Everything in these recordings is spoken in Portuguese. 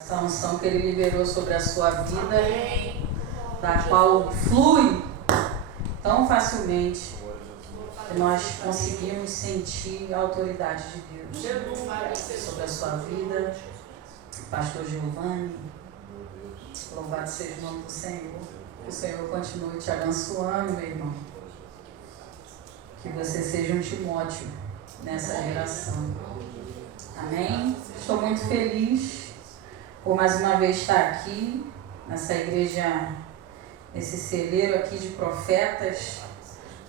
Essa unção que Ele liberou sobre a sua vida, da qual flui tão facilmente, que nós conseguimos sentir a autoridade de Deus sobre a sua vida. Pastor Giovanni, louvado seja o nome do Senhor. Que o Senhor continue te abençoando, meu irmão. Que você seja um Timóteo nessa geração. Amém? Estou muito feliz por mais uma vez estar aqui, nessa igreja, nesse celeiro aqui de profetas,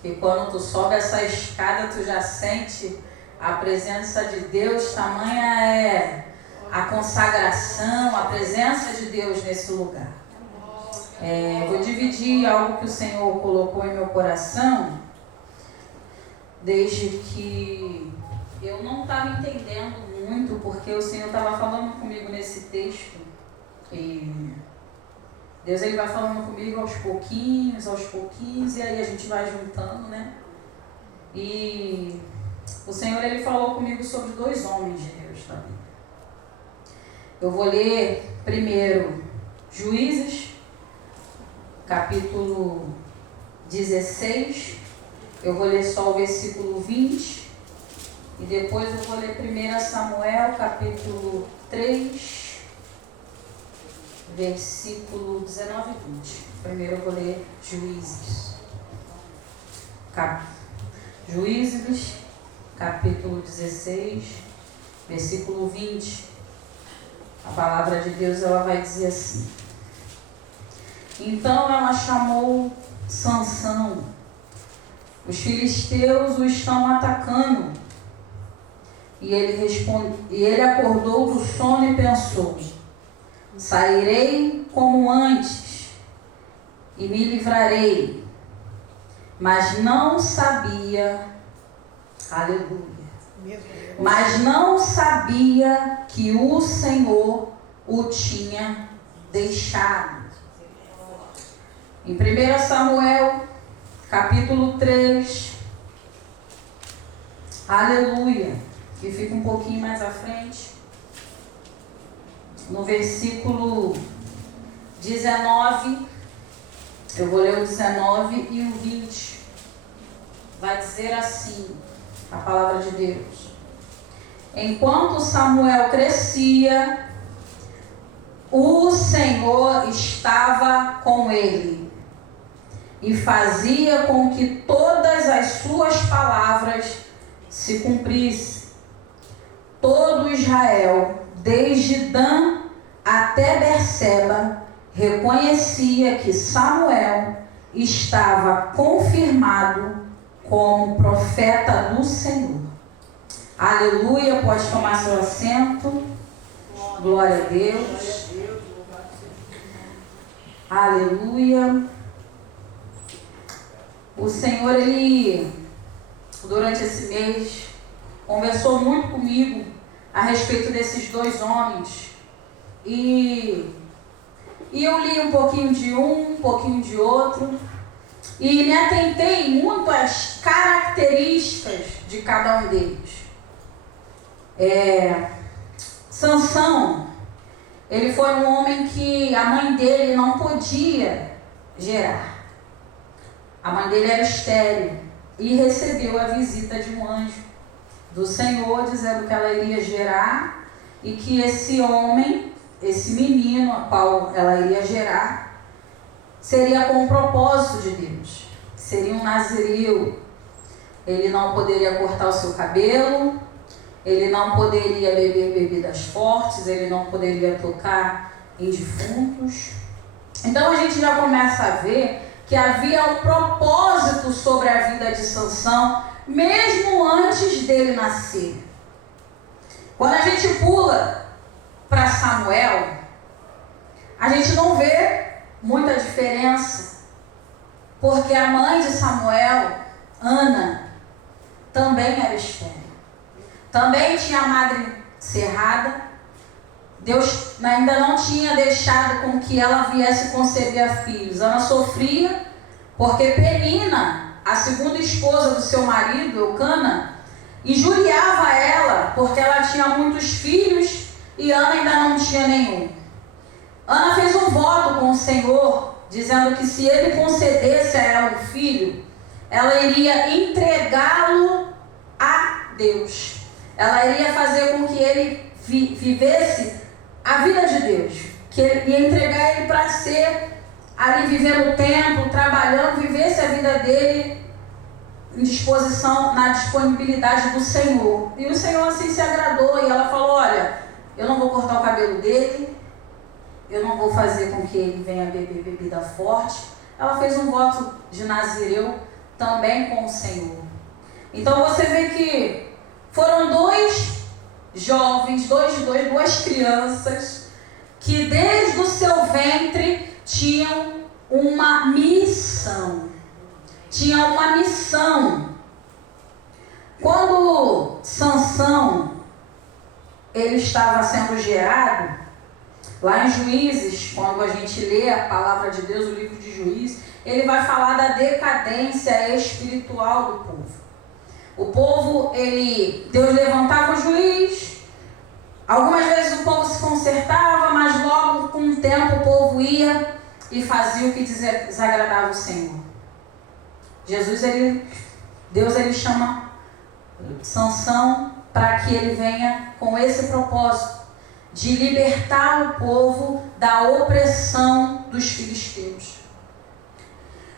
que quando tu sobe essa escada, tu já sente a presença de Deus, tamanha é a consagração, a presença de Deus nesse lugar. Vou dividir algo que o Senhor colocou em meu coração, desde que eu não estava entendendo muito, porque o Senhor estava falando comigo nesse texto, e Deus ele vai falando comigo aos pouquinhos, e aí a gente vai juntando, né? E o Senhor ele falou comigo sobre 2 homens de Deus da Bíblia. Eu vou ler primeiro Juízes, capítulo 16, eu vou ler só o versículo 20, e depois eu vou ler 1 Samuel, capítulo 3, versículo 19 e 20. Primeiro eu vou ler Juízes. Juízes, capítulo 16, versículo 20. A palavra de Deus ela vai dizer assim: Então ela chamou Sansão. Os filisteus o estão atacando. E ele acordou do sono e pensou: sairei como antes e me livrarei. Mas não sabia, aleluia, mas não sabia que o Senhor o tinha deixado. Em 1 Samuel, capítulo 3, aleluia, que fica um pouquinho mais à frente, no versículo 19, eu vou ler o 19 e o 20, vai dizer assim, a palavra de Deus: Enquanto Samuel crescia, o Senhor estava com ele, e fazia com que todas as suas palavras se cumprissem. Todo Israel, desde Dan até Berseba, reconhecia que Samuel estava confirmado como profeta do Senhor. Aleluia, pode tomar seu assento. Glória a Deus. Aleluia. O Senhor, ele, durante esse mês, conversou muito comigo a respeito desses 2 homens. E eu li um pouquinho de um pouquinho de outro. E me atentei muito às características de cada um deles. Sansão, ele foi um homem que a mãe dele não podia gerar. A mãe dele era estéril e recebeu a visita de um anjo do Senhor, dizendo que ela iria gerar e que esse homem, esse menino a qual ela iria gerar, seria com o propósito de Deus, seria um nazireu. Ele não poderia cortar o seu cabelo, ele não poderia beber bebidas fortes, ele não poderia tocar em defuntos. Então a gente já começa a ver que havia um propósito sobre a vida de Sansão, mesmo antes dele nascer. Quando a gente pula para Samuel, a gente não vê muita diferença, porque a mãe de Samuel, Ana, também era estéril. Também tinha a madre cerrada. Deus ainda não tinha deixado com que ela viesse conceber filhos. Ana sofria porque Penina, a segunda esposa do seu marido, Eucana, injuriava ela porque ela tinha muitos filhos e Ana ainda não tinha nenhum. Ana fez um voto com o Senhor, dizendo que se ele concedesse a ela um filho, ela iria entregá-lo a Deus. Ela iria fazer com que ele vivesse a vida de Deus, que ele ia entregar ele para ser ali, viver no templo, trabalhando, vivesse a vida dele em disposição, na disponibilidade do Senhor. E o Senhor assim se agradou, e ela falou: olha, eu não vou cortar o cabelo dele, eu não vou fazer com que ele venha beber bebida forte. Ela fez um voto de Nazireu também com o Senhor. Então você vê que foram dois jovens, duas crianças, que desde o seu ventre tinham uma missão. Tinham uma missão. Quando Sansão ele estava sendo gerado, lá em Juízes, quando a gente lê a palavra de Deus, o livro de Juízes, ele vai falar da decadência espiritual do povo. O povo, Deus levantava o juiz, algumas vezes o povo se consertava, mas logo com o tempo o povo ia e fazia o que desagradava o Senhor. Deus chama Sansão para que ele venha com esse propósito de libertar o povo da opressão dos filisteus.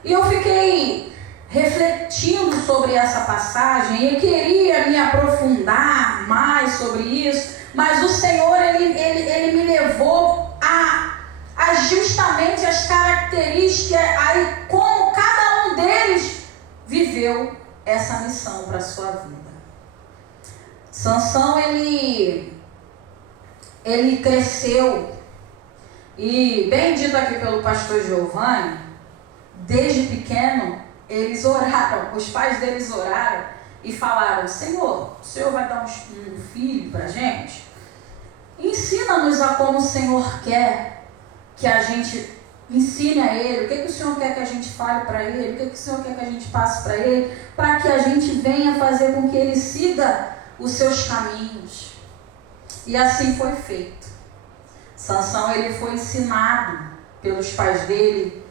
E eu fiquei refletindo sobre essa passagem e queria me aprofundar mais sobre isso, mas o Senhor ele me levou a justamente as características, aí como cada um deles viveu essa missão para a sua vida. Sansão ele cresceu, e bem dito aqui pelo pastor Giovanni, desde pequeno eles oraram, os pais deles oraram e falaram: Senhor, o Senhor vai dar um filho para a gente? Ensina-nos a como o Senhor quer que a gente ensine a ele, o que o Senhor quer que a gente fale para ele, o que o Senhor quer que a gente passe para ele, para que a gente venha fazer com que ele siga os seus caminhos. E assim foi feito. Sansão ele foi ensinado pelos pais dele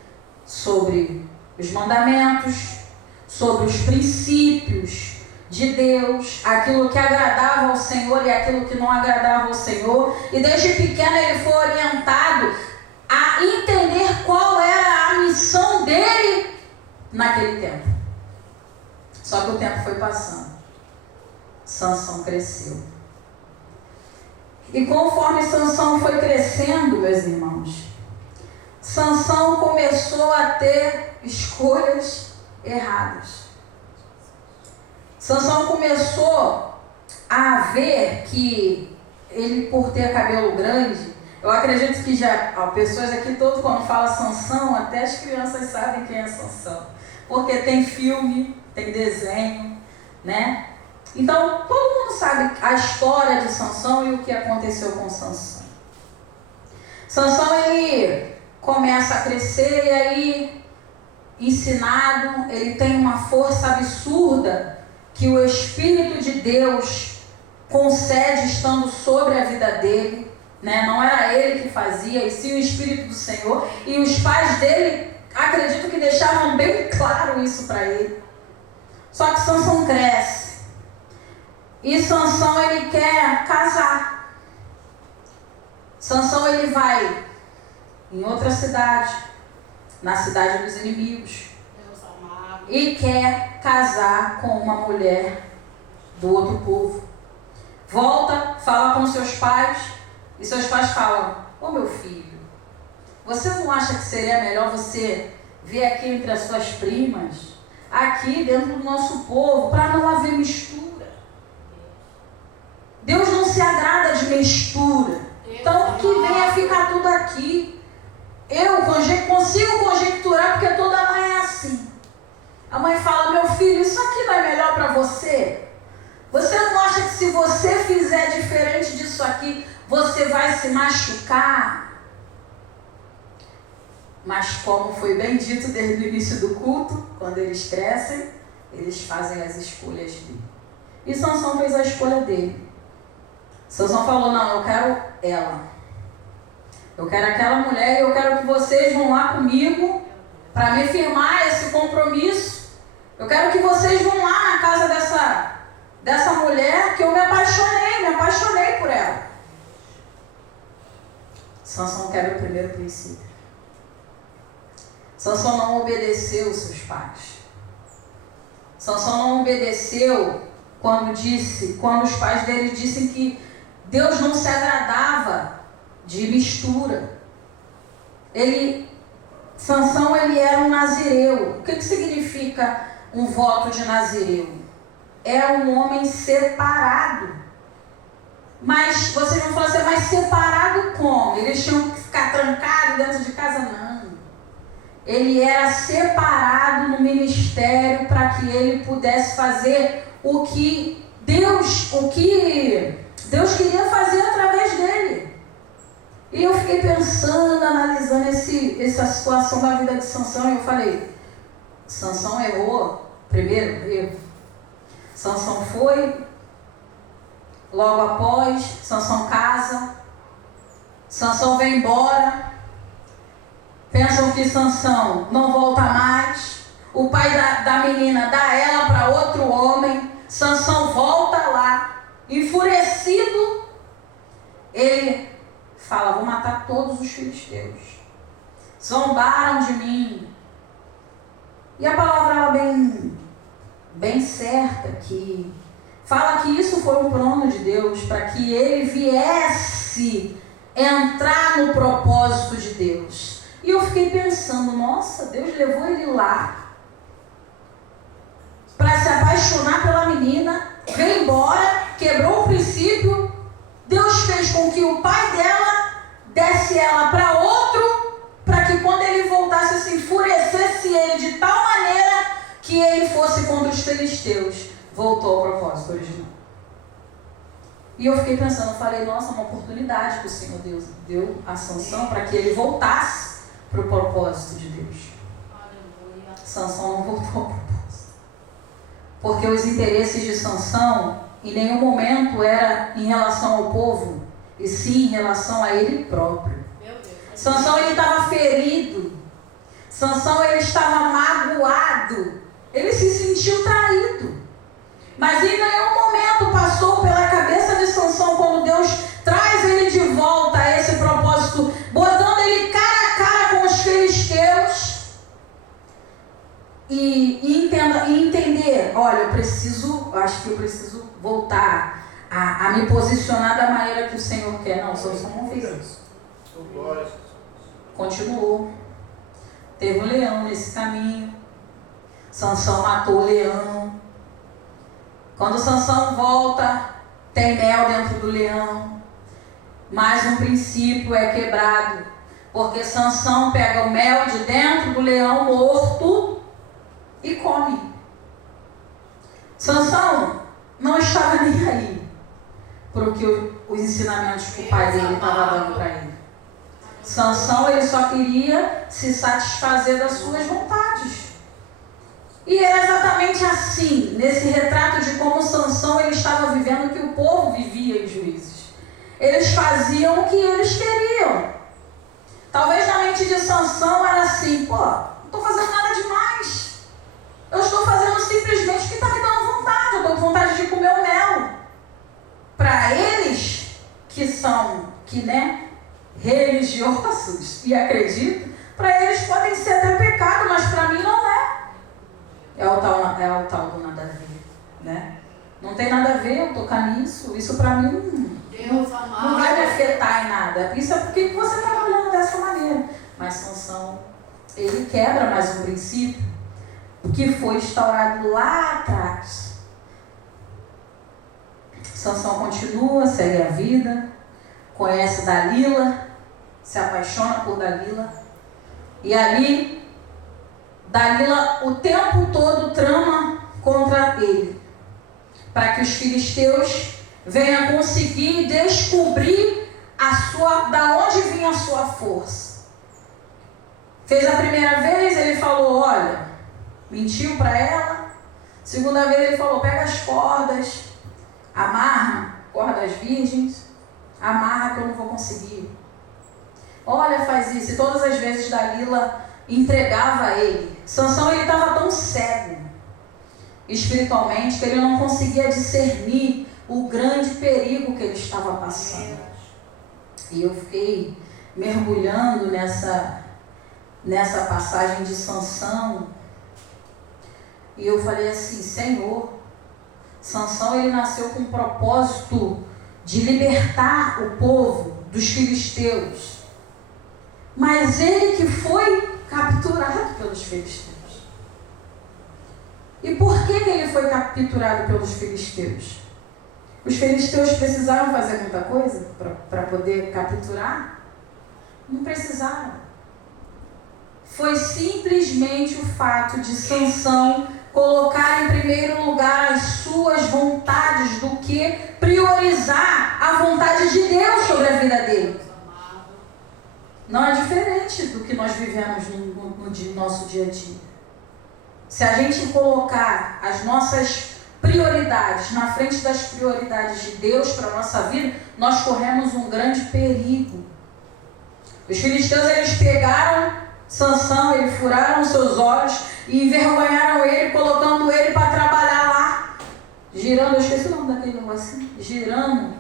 sobre os mandamentos, sobre os princípios de Deus, aquilo que agradava ao Senhor e aquilo que não agradava ao Senhor. E desde pequeno ele foi orientado a entender qual era a missão dele naquele tempo. Só que o tempo foi passando. Sansão cresceu. E conforme Sansão foi crescendo, meus irmãos, Sansão começou a ter escolhas erradas. Sansão começou a ver que ele, por ter cabelo grande, eu acredito que já, pessoas aqui, todos quando fala Sansão, até as crianças sabem quem é Sansão, porque tem filme, tem desenho, né? Então, todo mundo sabe a história de Sansão e o que aconteceu com Sansão. Sansão, ele começa a crescer e aí, ensinado, ele tem uma força absurda que o Espírito de Deus concede estando sobre a vida dele, né? Não era ele que fazia, e sim o Espírito do Senhor. E os pais dele, acredito que deixavam bem claro isso para ele. Só que Sansão cresce. E Sansão ele quer casar. Sansão ele vai em outra cidade, na cidade dos inimigos, e quer casar com uma mulher do outro povo. Volta, fala com seus pais, e seus pais falam: ô meu filho, você não acha que seria melhor você vir aqui entre as suas primas, aqui dentro do nosso povo, para não haver mistura? Deus não se agrada de mistura. Então que venha ficar tudo aqui. Eu consigo conjecturar, porque toda mãe é assim. A mãe fala: meu filho, isso aqui não é melhor para você? Você não acha que se você fizer diferente disso aqui, você vai se machucar? Mas como foi bem dito desde o início do culto, quando eles crescem, eles fazem as escolhas dele. E Sansão fez a escolha dele. Sansão falou: não, eu quero ela. Eu quero aquela mulher e eu quero que vocês vão lá comigo para me firmar esse compromisso. Eu quero que vocês vão lá na casa dessa mulher que eu me apaixonei por ela. Sansão quebra o primeiro princípio. Sansão não obedeceu os seus pais. Sansão não obedeceu quando os pais dele dissem que Deus não se agradava de mistura. Sansão era um nazireu. O que significa um voto de nazireu? É um homem separado. Mas vocês vão falar assim, mas separado como? Eles tinham que ficar trancados dentro de casa? Não. Ele era separado no ministério para que ele pudesse fazer o que Deus queria fazer através dele. E eu fiquei pensando, analisando essa situação da vida de Sansão, e eu falei, Sansão errou, primeiro erro. Sansão foi, logo após, Sansão casa, Sansão vem embora, pensam que Sansão não volta mais, o pai da menina dá ela para outro homem, Sansão volta lá, enfurecido, ele fala, vou matar todos os filisteus, zombaram de mim. E a palavra ela bem certa, que fala que isso foi um plano de Deus, para que ele viesse entrar no propósito de Deus. E eu fiquei pensando, nossa, Deus levou ele lá para se apaixonar pela menina, veio embora, quebrou o princípio, Deus fez com que o pai dela desse ela para outro, para que quando ele voltasse se enfurecesse ele de tal maneira que ele fosse contra os filisteus. Voltou ao propósito original. E eu fiquei pensando, eu falei, nossa, uma oportunidade que o Senhor Deus deu a Sansão para que ele voltasse para o propósito de Deus. Sansão não voltou ao propósito. Porque os interesses de Sansão em nenhum momento era em relação ao povo, e sim em relação a ele próprio. Sansão ele estava ferido. Sansão ele estava magoado. Ele se sentiu traído. Mas em nenhum momento passou pela cabeça de Sansão, quando Deus traz ele de volta a esse propósito, botando ele cara a cara com os filisteus, e entender, olha, acho que eu preciso voltar a me posicionar da maneira que o Senhor quer. Não, Sansão não fez isso. Continuou. Teve um leão nesse caminho. Sansão matou o leão. Quando Sansão volta, tem mel dentro do leão. Mais um princípio é quebrado. Porque Sansão pega o mel de dentro do leão morto e come. Sansão não estava nem aí para os ensinamentos que o pai dele estava dando para ele. Sansão ele só queria se satisfazer das suas vontades. E era exatamente assim, nesse retrato de como Sansão ele estava vivendo o que o povo vivia em Juízes. Eles faziam o que eles queriam. Talvez na mente de Sansão era assim, não estou fazendo nada demais. Eu estou fazendo simplesmente o que está me dando vontade. Eu estou com vontade de comer o mel. Para eles, religiosos e acreditam, para eles podem ser até pecado, mas para mim não é. É o tal do nada a ver, né? Não tem nada a ver eu tocar nisso. Isso para mim não vai me afetar em nada. Isso é porque você está olhando dessa maneira. Mas Sansão, ele quebra mais um princípio que foi instaurado lá atrás. Sansão continua, segue a vida, conhece Dalila, se apaixona por Dalila. E ali, Dalila o tempo todo trama contra ele, para que os filisteus venham conseguir descobrir da onde vinha a sua força. Fez a primeira vez, ele falou, olha, mentiu para ela. Segunda vez ele falou, pega as cordas, amarra, cordas virgens, amarra que eu não vou conseguir. olha, faz isso. E todas as vezes Dalila entregava a ele. Sansão, ele estava tão cego espiritualmente que ele não conseguia discernir o grande perigo que ele estava passando. E eu fiquei mergulhando nessa passagem de Sansão, e eu falei assim: Senhor, Sansão, ele nasceu com o propósito de libertar o povo dos filisteus, mas ele que foi capturado pelos filisteus. E por que ele foi capturado pelos filisteus? Os filisteus precisaram fazer muita coisa para poder capturar? Não precisaram. Foi simplesmente o fato de Sansão colocar em primeiro lugar as suas vontades do que priorizar a vontade de Deus sobre a vida dele. Não é diferente do que nós vivemos no nosso dia a dia. Se a gente colocar as nossas prioridades na frente das prioridades de Deus para a nossa vida, nós corremos um grande perigo. Os filisteus, eles pegaram Sansão, eles furaram seus olhos e envergonharam ele, colocando ele para trabalhar lá, girando, eu esqueci o nome daquele negocinho, girando,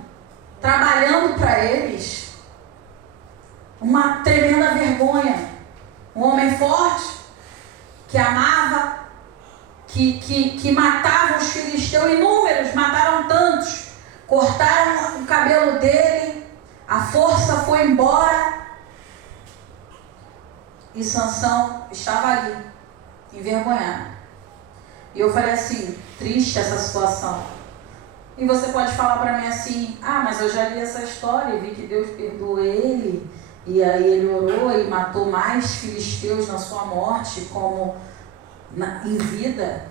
trabalhando para eles. Uma tremenda vergonha. Um homem forte, que amava, que matava os filisteus, inúmeros, mataram tantos, cortaram o cabelo dele, a força foi embora, e Sansão estava ali, envergonhado. E eu falei assim: triste essa situação. E você pode falar para mim assim: ah, mas eu já li essa história e vi que Deus perdoou ele, e aí ele orou e matou mais filisteus na sua morte, como em vida.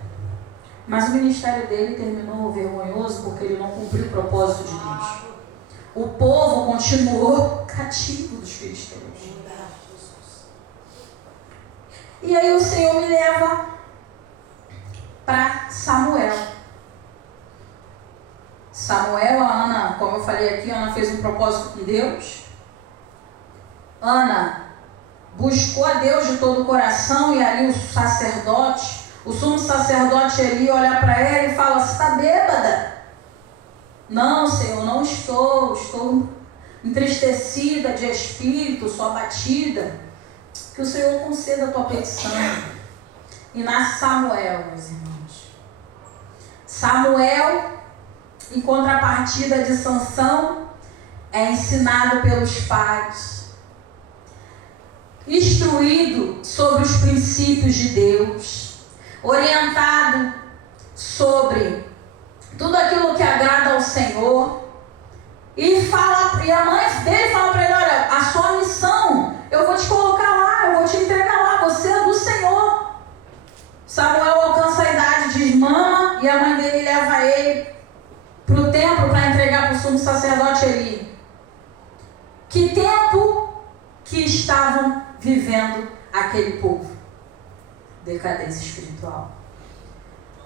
Mas o ministério dele terminou vergonhoso porque ele não cumpriu o propósito de Deus. O povo continuou cativo dos filisteus. E aí o Senhor me leva para Samuel. Samuel, a Ana, como eu falei aqui, Ana fez um propósito com Deus. Ana buscou a Deus de todo o coração, e ali o sumo sacerdote ali olha para ela e fala: você está bêbada? Não, Senhor, não estou entristecida de espírito, sou abatida. Que o Senhor conceda a tua petição. E nasce Samuel, meus irmãos. Samuel, em contrapartida de Sansão, é ensinado pelos pais, instruído sobre os princípios de Deus, orientado sobre tudo aquilo que agrada ao Senhor, e a mãe dele fala para ele: olha, a sua missão, eu vou te colocar lá, eu vou te entregar lá, você é do Senhor. Samuel alcança a idade, desmama, e a mãe dele leva ele para o templo para entregar para o sumo sacerdote Eli. Que tempo que estavam vivendo aquele povo? Decadência espiritual.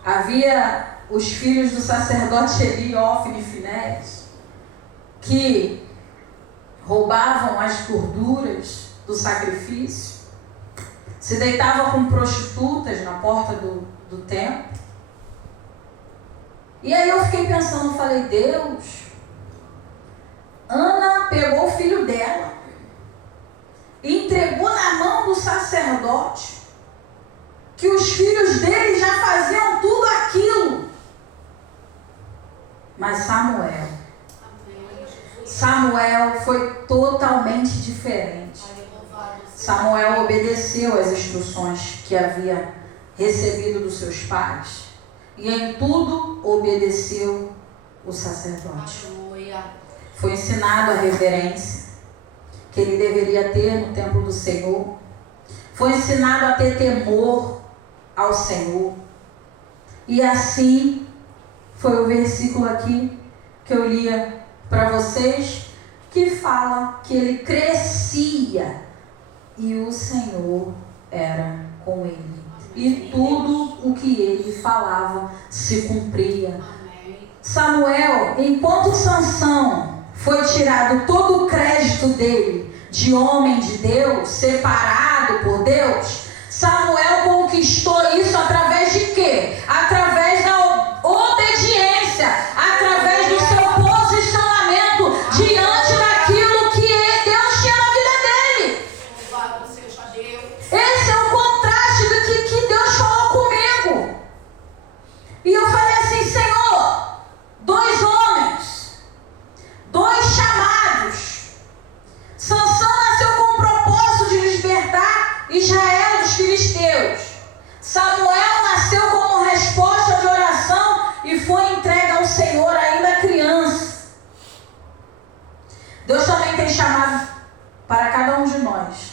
Havia os filhos do sacerdote Eli, Ofni e Finéias, que roubavam as gorduras do sacrifício, se deitavam com prostitutas na porta do templo. E aí eu fiquei pensando, falei: Deus, Ana pegou o filho dela e entregou na mão do sacerdote, que os filhos dele já faziam tudo aquilo. Mas Samuel foi totalmente diferente. Samuel obedeceu às instruções que havia recebido dos seus pais, e em tudo obedeceu o sacerdote. Foi ensinado a reverência que ele deveria ter no templo do Senhor. Foi ensinado a ter temor ao Senhor. E assim foi o versículo aqui que eu lia para vocês, que fala que ele crescia e o Senhor era com ele, e tudo o que ele falava se cumpria. Samuel, enquanto Sansão foi tirado todo o crédito dele de homem de Deus, separado por Deus, Samuel conquistou isso através de quê? Através da obediência, através do seu posicionamento diante daquilo que Deus tinha na vida dele. Louvado seja Deus. Esse é o contraste do que Deus falou comigo. E eu falei assim, Senhor, 2 homens, 2 chamados. Sansão nasceu com o propósito de libertar Israel dos filisteus. Samuel nasceu como resposta de oração e foi entregue ao Senhor ainda criança. Deus também tem chamado para cada um de nós.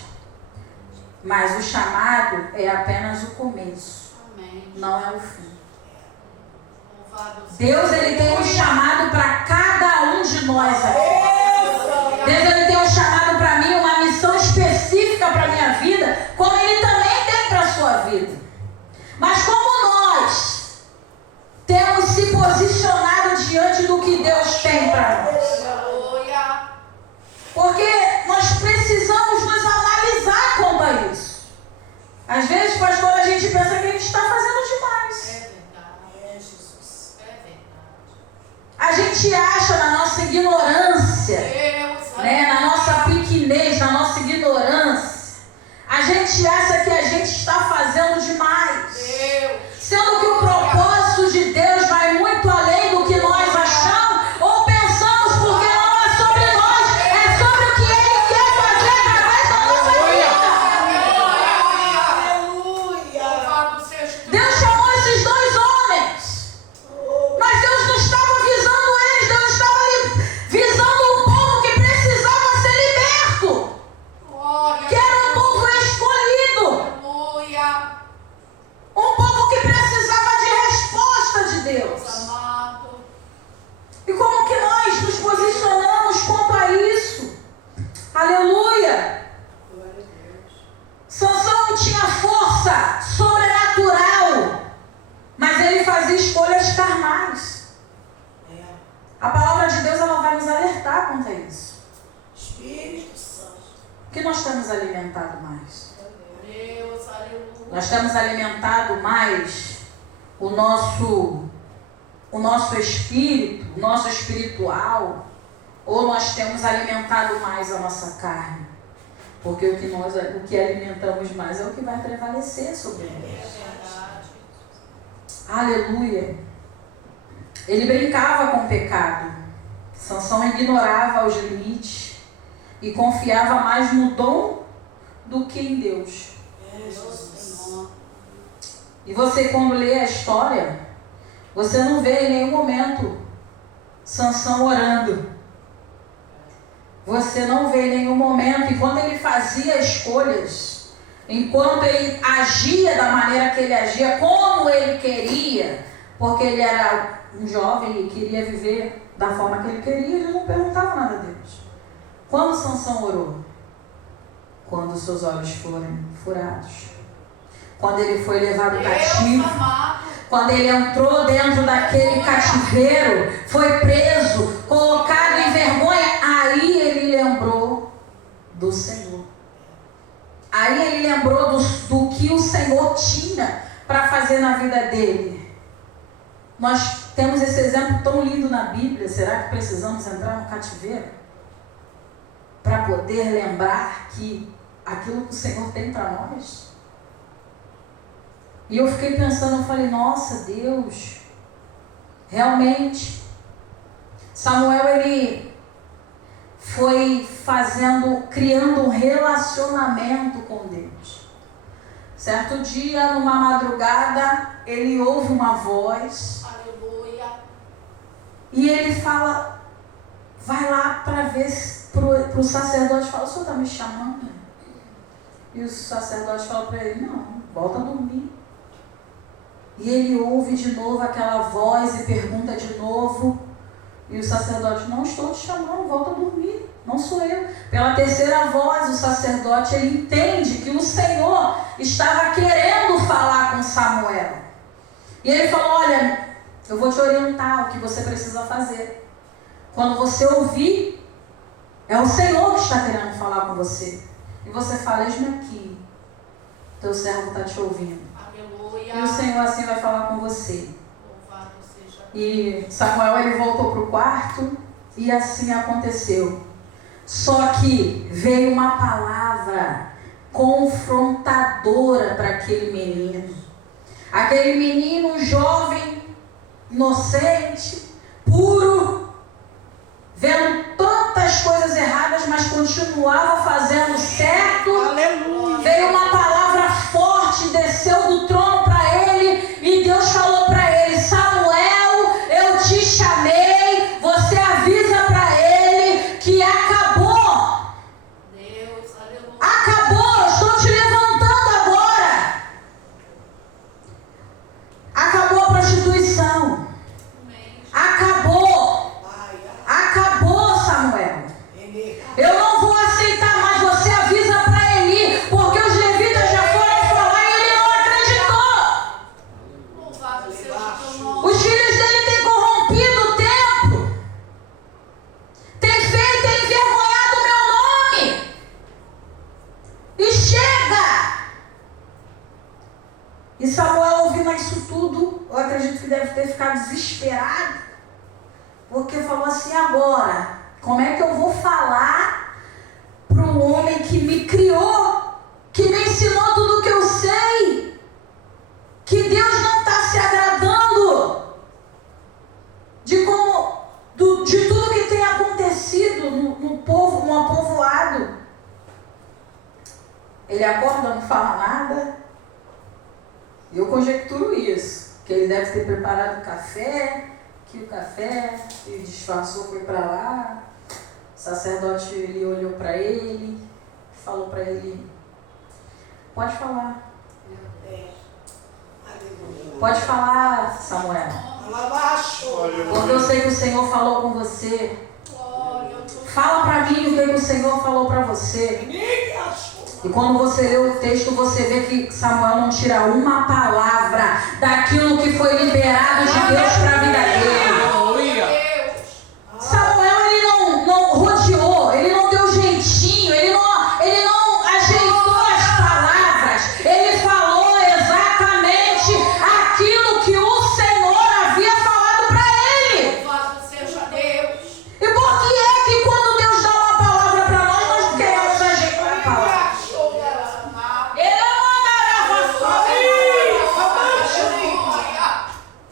Mas o chamado é apenas o começo. Amém. Não é o fim. Louvado seja Deus, ele tem um chamado para cada um de nós aqui. Deus, ele tem um chamado para mim, uma missão específica para a minha vida, como ele também tem para a sua vida. Mas como nós temos se posicionado diante do que Deus tem para nós? Aleluia. Porque nós precisamos nos analisar quanto a isso. Às vezes, pastor, a gente pensa que a gente está fazendo demais. É verdade. Jesus. É verdade. A gente acha na nossa ignorância, Deus. na nossa pequenez, na nossa ignorância, a gente acha que a gente está fazendo demais. Deus. Sendo que o propósito de Deus vai muito além do que nós achamos ou pensamos, porque não é sobre nós, é sobre o que Ele quer fazer através da nossa vida. Louvado seja Deus. Deus chamou esses 2 homens, mas Deus não estava visando eles, Deus estava visando um povo que precisava ser liberto, Glória. que era um povo escolhido, Aleluia. um povo que precisava de resposta de Deus. Deus amado. E como que nós nos posicionamos quanto a isso? Aleluia! Sansão não tinha força sobrenatural, mas ele fazia escolhas carnais. A palavra de Deus, ela vai nos alertar quanto a isso. Espírito Santo. O que nós temos alimentado mais? Deus, aleluia. Nós temos alimentado mais o nosso espírito, o nosso espiritual, ou nós temos alimentado mais a nossa carne? Porque o que alimentamos mais é o que vai prevalecer sobre É nós. verdade. Aleluia. Ele brincava com o pecado. Sansão ignorava os limites e confiava mais no dom do que em Deus. Deus, Senhor. E você, quando lê a história, você não vê em nenhum momento Sansão orando. Você não vê em nenhum momento, enquanto ele fazia escolhas, enquanto ele agia da maneira que ele agia, como ele queria, porque ele era um jovem e queria viver da forma que ele queria, ele não perguntava nada a Deus. Quando Sansão orou? Quando seus olhos foram furados. Quando ele foi levado cativo. Deus amado. Quando ele entrou dentro daquele cativeiro, foi preso, colocado em vergonha, aí ele lembrou do Senhor. Aí ele lembrou do que o Senhor tinha para fazer na vida dele. Nós temos esse exemplo tão lindo na Bíblia. Será que precisamos entrar no cativeiro? Para poder lembrar que aquilo que o Senhor tem para nós? E eu fiquei pensando, eu falei, nossa, Deus, realmente, Samuel, ele foi criando um relacionamento com Deus. Certo dia, numa madrugada, ele ouve uma voz. Aleluia. E ele fala, vai lá para ver, para o sacerdote, fala, o senhor está me chamando? E o sacerdote fala para ele, não, volta a dormir. E ele ouve de novo aquela voz e pergunta de novo. E o sacerdote, não estou te chamando, volta a dormir, não sou eu. Pela terceira voz, o sacerdote, ele entende que o Senhor estava querendo falar com Samuel. E ele falou, olha, eu vou te orientar o que você precisa fazer. Quando você ouvir É o Senhor que está querendo falar com você. E você fala, eis-me aqui. Teu servo está te ouvindo. Aleluia. E o Senhor assim vai falar com você. Louvado seja E Samuel, ele voltou para o quarto e assim aconteceu. Só que veio uma palavra confrontadora para aquele menino. Aquele menino jovem, inocente, puro, vendo tantas coisas erradas, mas continuava fazendo certo. Aleluia. Veio uma palavra forte, desceu do trono para ele, e Deus falou para ele: Samuel, eu te chamei, você avisa para ele que acabou. Deus, aleluia. Acabou, eu estou te levantando agora. Acabou a prostituição. Amém. Acabou. Ai, Acabou, Samuel. ele. Eu não vou aceitar mais. Você avisa para Eli, porque os levitas já foram falar e ele não acreditou. Louvado seja o teu nome. Os filhos dele têm corrompido o templo. Tem envergonhado o meu nome. E chega. E Samuel, ouvindo isso tudo, eu acredito que deve ter ficado desesperado. Porque falou assim: agora, como é que eu vou falar para o homem que me criou, que me ensinou tudo o que eu sei, que Deus não está se agradando de tudo que tem acontecido no povo, no apovoado? Ele acorda, não fala nada. Eu conjecturo isso, que ele deve ter preparado café, que o café, ele disfarçou, foi para lá. O sacerdote, ele olhou para ele, falou para ele: pode falar. É. Aleluia. Pode falar, Samuel. Fala baixo. Porque eu sei que o Senhor falou com você. Glória ao teu Fala para mim o que o Senhor falou para você. Ninguém achou. E quando você lê o texto, você vê que Samuel não tira uma palavra daquilo que foi liberado de Deus para a vida dele. Aleluia. Deus. Samuel, ele não rodeou, ele não deu jeitinho, ele não ajeitou as palavras. Ele falou exatamente aquilo que o Senhor havia falado para ele. Louvado seja Deus. E por que é que quando Deus dá uma palavra para nós, nós não queremos ajeitar a palavra?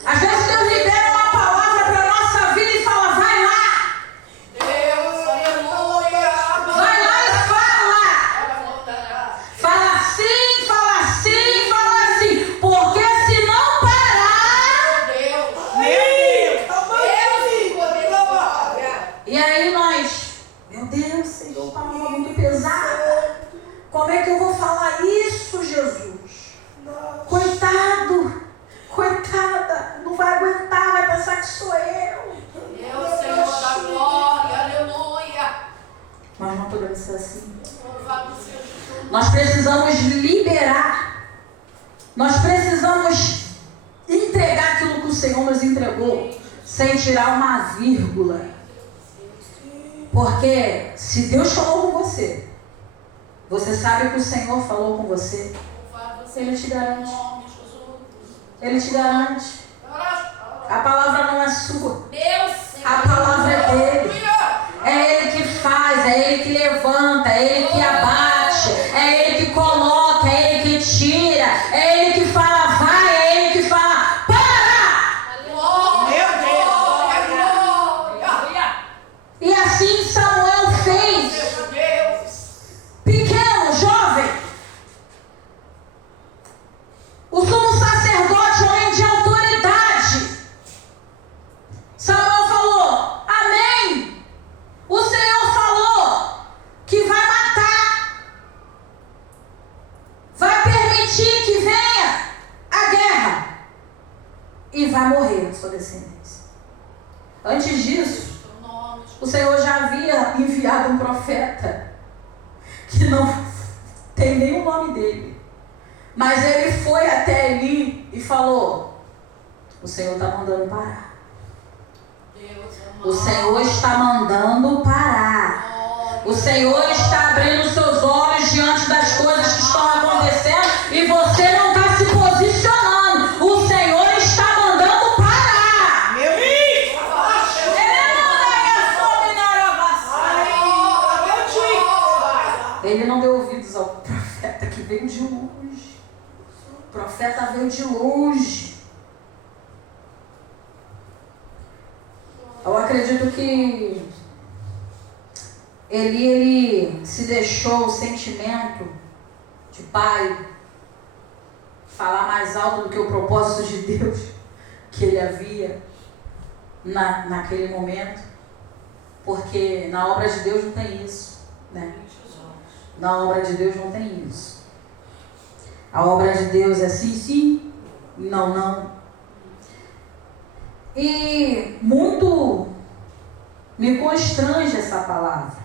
Às vezes Deus libera uma palavra para a nossa vida e fala: vai lá, Deus, aleluia. vai lá e fala. Fala assim, fala assim, fala assim. Porque se não parar, Deus. Meu Deus. e aí nós, meu Deus, Senhor, palavra muito pesada. Como é que eu vou falar isso, Jesus? Coitado, coitada, não vai aguentar, vai pensar que sou eu. Deus, Senhor da glória, aleluia. Mas não podemos ser assim. Louvado seja o teu nome. Nós precisamos liberar. Nós precisamos entregar aquilo que o Senhor nos entregou, sem tirar uma vírgula. Porque se Deus falou com você, você sabe que o Senhor falou com você, Louvado Ele seja te o teu garante. nome, Jesus. Ele te garante. A palavra não é sua, Deus, a palavra é dele. É Ele que faz, é Ele que levanta, é Ele que abate, é Ele que coloca, é Ele que tira, é Ele que fala vai, é Ele que fala para! Glória, Meu Deus. glória. E assim Samuel fez. Seja Deus. Pequeno, jovem, o sumo sacerdote, homem de autoridade. Samuel falou: amém. O Senhor falou que vai matar, vai permitir que venha a guerra e vai morrer a sua descendência. Antes disso, Teu nome, o Senhor já havia enviado um profeta que não tem nem o nome dele. Mas ele foi até Eli e falou: o Senhor está mandando parar. Deus, O Senhor está mandando parar. O Senhor está abrindo seus olhos diante das coisas que estão acontecendo e você não está se posicionando. O Senhor está mandando parar. Meu Deus. Abaixo. Ele não deu ouvidos ao profeta que veio de longe. O profeta veio de longe. Eu acredito que ele se deixou o sentimento de pai falar mais alto do que o propósito de Deus que ele havia naquele momento, porque na obra de Deus não tem isso, né? Na obra de Deus não tem isso. A obra de Deus é sim, sim, não, não. E muito me constrange essa palavra.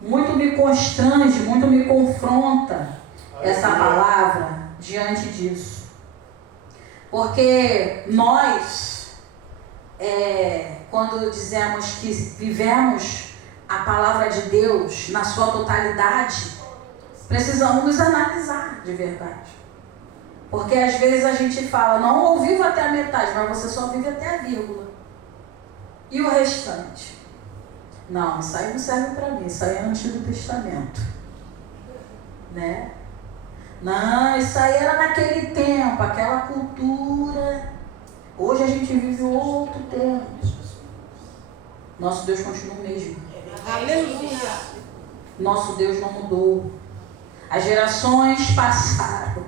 Muito me constrange, muito me confronta essa palavra diante disso. Porque nós, quando dizemos que vivemos a palavra de Deus na sua totalidade, precisamos nos analisar de verdade. Porque às vezes a gente fala, não, eu vivo até a metade, mas você só vive até a vírgula. E o restante? Não, isso aí não serve para mim, isso aí é Antigo Testamento. Né? Não, isso aí era naquele tempo, aquela cultura. Hoje a gente vive outro tempo. Nosso Deus continua o mesmo. Aleluia. Nosso Deus não mudou. As gerações passaram.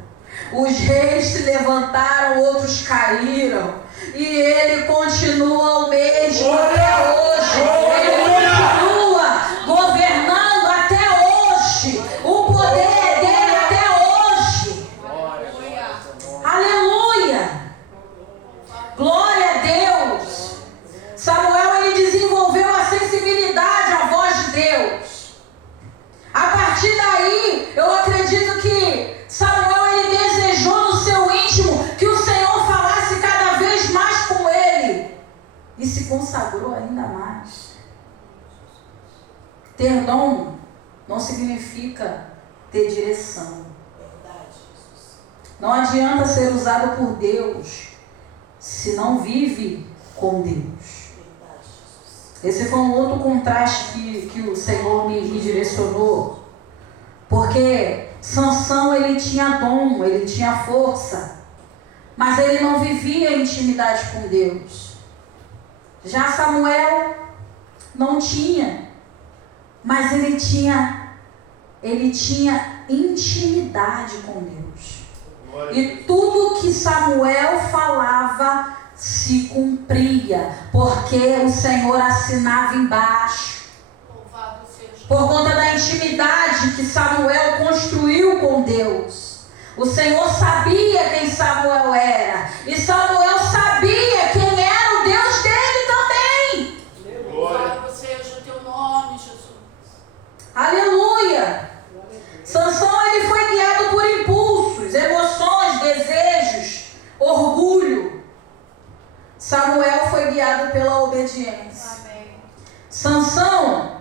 Os reis se levantaram, outros caíram. E ele continua o mesmo até hoje. Ele continua governando até hoje. O poder dele até hoje. Aleluia. Glória a Deus. Samuel, ele desenvolveu a sensibilidade à voz de Deus. A partir daí, eu acredito que Samuel, ele desejou no seu íntimo que o Senhor falasse cada vez mais com ele. E se consagrou ainda mais. Ter dom não significa ter direção. Não adianta ser usado por Deus se não vive com Deus. Esse foi um outro contraste que o Senhor me direcionou. Porque Sansão, ele tinha dom, ele tinha força, mas ele não vivia intimidade com Deus. Já Samuel não tinha, mas ele tinha intimidade com Deus. E tudo que Samuel falava se cumpria, porque o Senhor assinava embaixo. Por conta da intimidade que Samuel construiu com Deus. O Senhor sabia quem Samuel era. E Samuel sabia quem era o Deus dele também. Louvado seja o teu nome, Jesus. Aleluia. Sansão, ele foi guiado por impulsos, emoções, desejos, orgulho. Samuel foi guiado pela obediência. Amém. Sansão,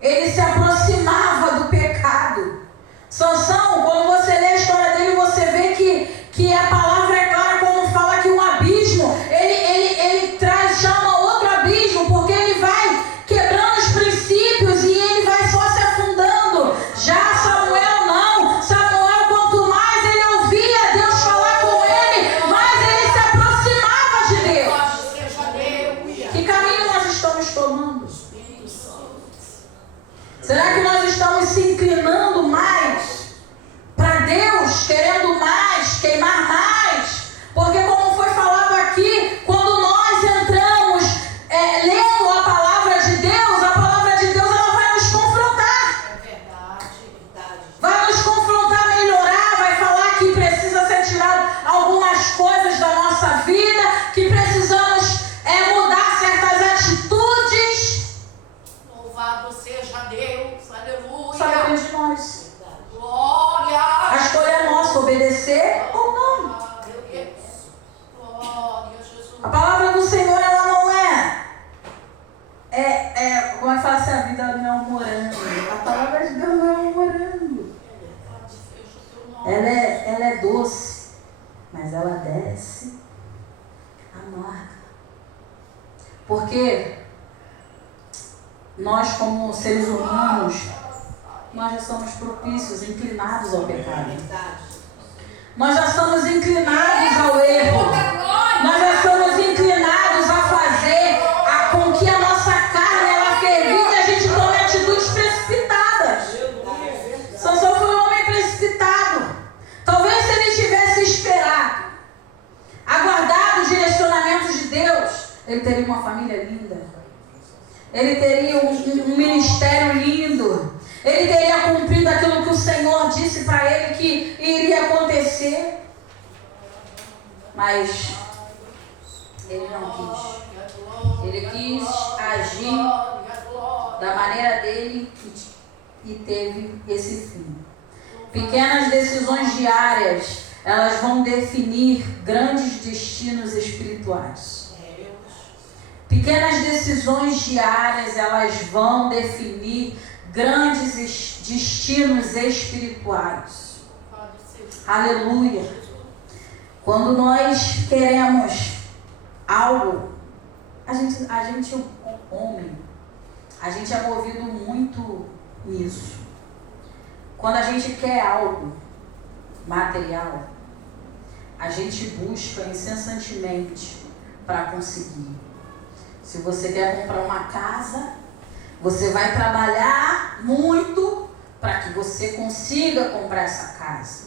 ele se aproximava do pecado. Sansão, quando você lê a história dele, você vê que a palavra é clara quando fala que um abismo, ele chama outro abismo, porque ele vai quebrando os princípios e ele vai só se afundando. Já Samuel não. Samuel, quanto mais ele ouvia Deus falar com ele, mais ele se aproximava de Deus. Louvado seja Deus. Que caminho nós estamos tomando? Será que nós estamos se inclinando mais para Deus, querendo mais, queimar mais? Ela é doce, mas ela desce amarga. Porque nós, como seres humanos, nós já somos propícios, inclinados ao pecado. Nós já somos inclinados ao erro. Nós já somos inclinados a fazer com que a nossa carne ela fervilhe e a gente tome atitudes precipitadas. Sansão foi um homem precipitado. Talvez se ele tivesse esperado, aguardado os direcionamentos de Deus, ele teria uma família linda. Ele teria um ministério lindo. Ele teria cumprido aquilo que o Senhor disse para ele que iria acontecer. Mas ele não quis. Ele quis agir da maneira dele e teve esse fim. Pequenas decisões diárias, elas vão definir grandes destinos espirituais. Pequenas decisões diárias, elas vão definir grandes destinos espirituais. Aleluia. Quando nós queremos algo, a gente homem, a gente é movido muito nisso. Quando a gente quer algo material, a gente busca incessantemente para conseguir. Se você quer comprar uma casa, você vai trabalhar muito para que você consiga comprar essa casa.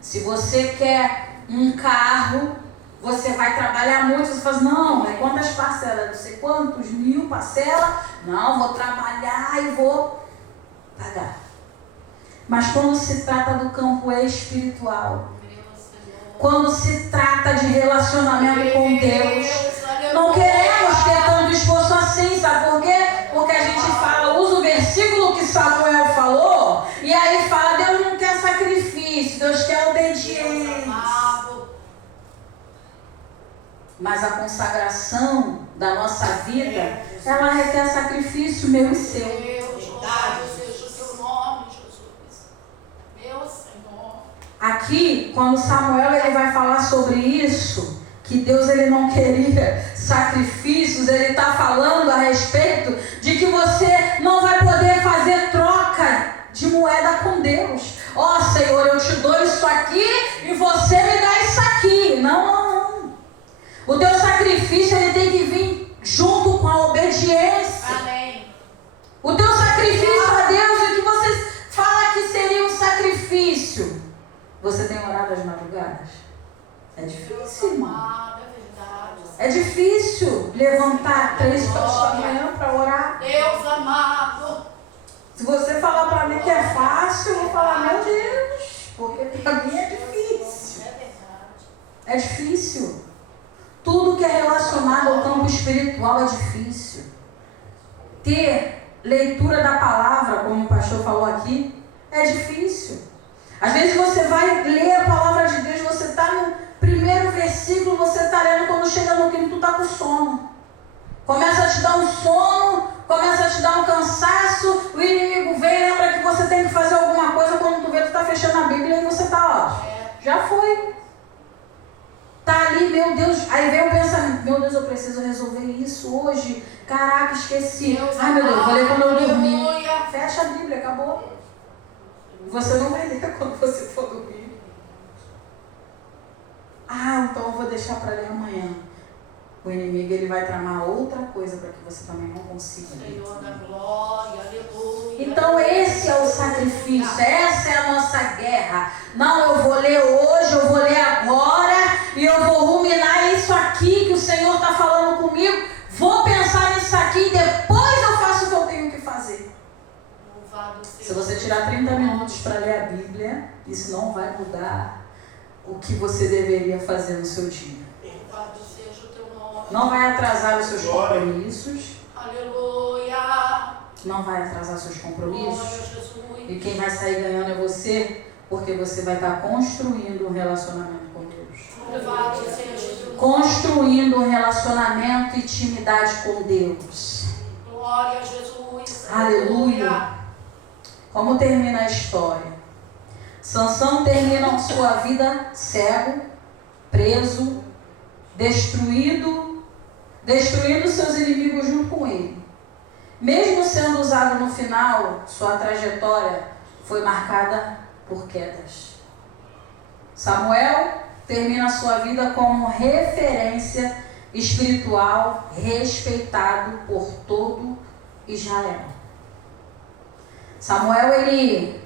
Se você quer um carro, você vai trabalhar muito. Você fala, não, é quantas parcelas? Não sei quantos, 1000 parcelas. Não, vou trabalhar e vou pagar. Mas quando se trata do campo espiritual, quando se trata de relacionamento com Deus, não queremos ter tanto esforço assim, sabe por quê? Porque a gente usa o versículo que Samuel falou, e aí fala, Deus não quer sacrifício, Deus quer obediência. Mas a consagração da nossa vida, ela requer sacrifício meu e seu. Aqui, quando Samuel ele vai falar sobre isso, que Deus ele não queria sacrifícios, ele está falando a respeito de que você não vai poder fazer troca de moeda com Deus. Ó Senhor, eu te dou isso aqui e você me dá isso aqui. Não. O teu sacrifício ele tem que vir junto com a obediência. Amém. O teu sacrifício a Deus, o que você fala que seria um sacrifício. Você tem orado às madrugadas? É difícil, irmão. É difícil levantar 3 horas da manhã para orar. Deus amado. Se você falar para mim que é fácil, eu vou falar, meu Deus, porque para mim é difícil. É difícil. Tudo que é relacionado ao campo espiritual é difícil. Ter leitura da palavra, como o pastor falou aqui, é difícil. Às vezes você vai ler a palavra de Deus, você está no primeiro versículo, você está lendo, quando chega no quinto, tu está com sono. Começa a te dar um sono, começa a te dar um cansaço, o inimigo vem, lembra que você tem que fazer alguma coisa, quando tu vê, tu está fechando a Bíblia e você está, já foi. Está ali, meu Deus, aí vem o pensamento, meu Deus, eu preciso resolver isso hoje, caraca, esqueci. Ai meu Deus, vou ler quando eu dormir. Fecha a Bíblia, acabou. Você não vai ler quando você for dormir. Então eu vou deixar para ler amanhã. O inimigo ele vai tramar outra coisa para que você também não consiga ler. Senhor da glória, aleluia. Então esse é o sacrifício, essa é a nossa guerra. Não, eu vou ler hoje, eu vou ler agora e eu vou ruminar isso aqui que o Senhor está falando comigo. Vou pensar nisso aqui e depois eu faço o que eu tenho que fazer. Se você tirar 30 minutos para ler a Bíblia, isso não vai mudar o que você deveria fazer no seu dia. Não vai atrasar os seus compromissos. Aleluia. Não vai atrasar seus compromissos. E quem vai sair ganhando é você, porque você vai estar construindo um relacionamento com Deus. Construindo um relacionamento e intimidade com Deus. Glória a Jesus. Aleluia. Como termina a história? Sansão termina sua vida cego, preso, destruindo seus inimigos junto com ele. Mesmo sendo usado no final, sua trajetória foi marcada por quedas. Samuel termina sua vida como referência espiritual, respeitado por todo Israel. Samuel, ele,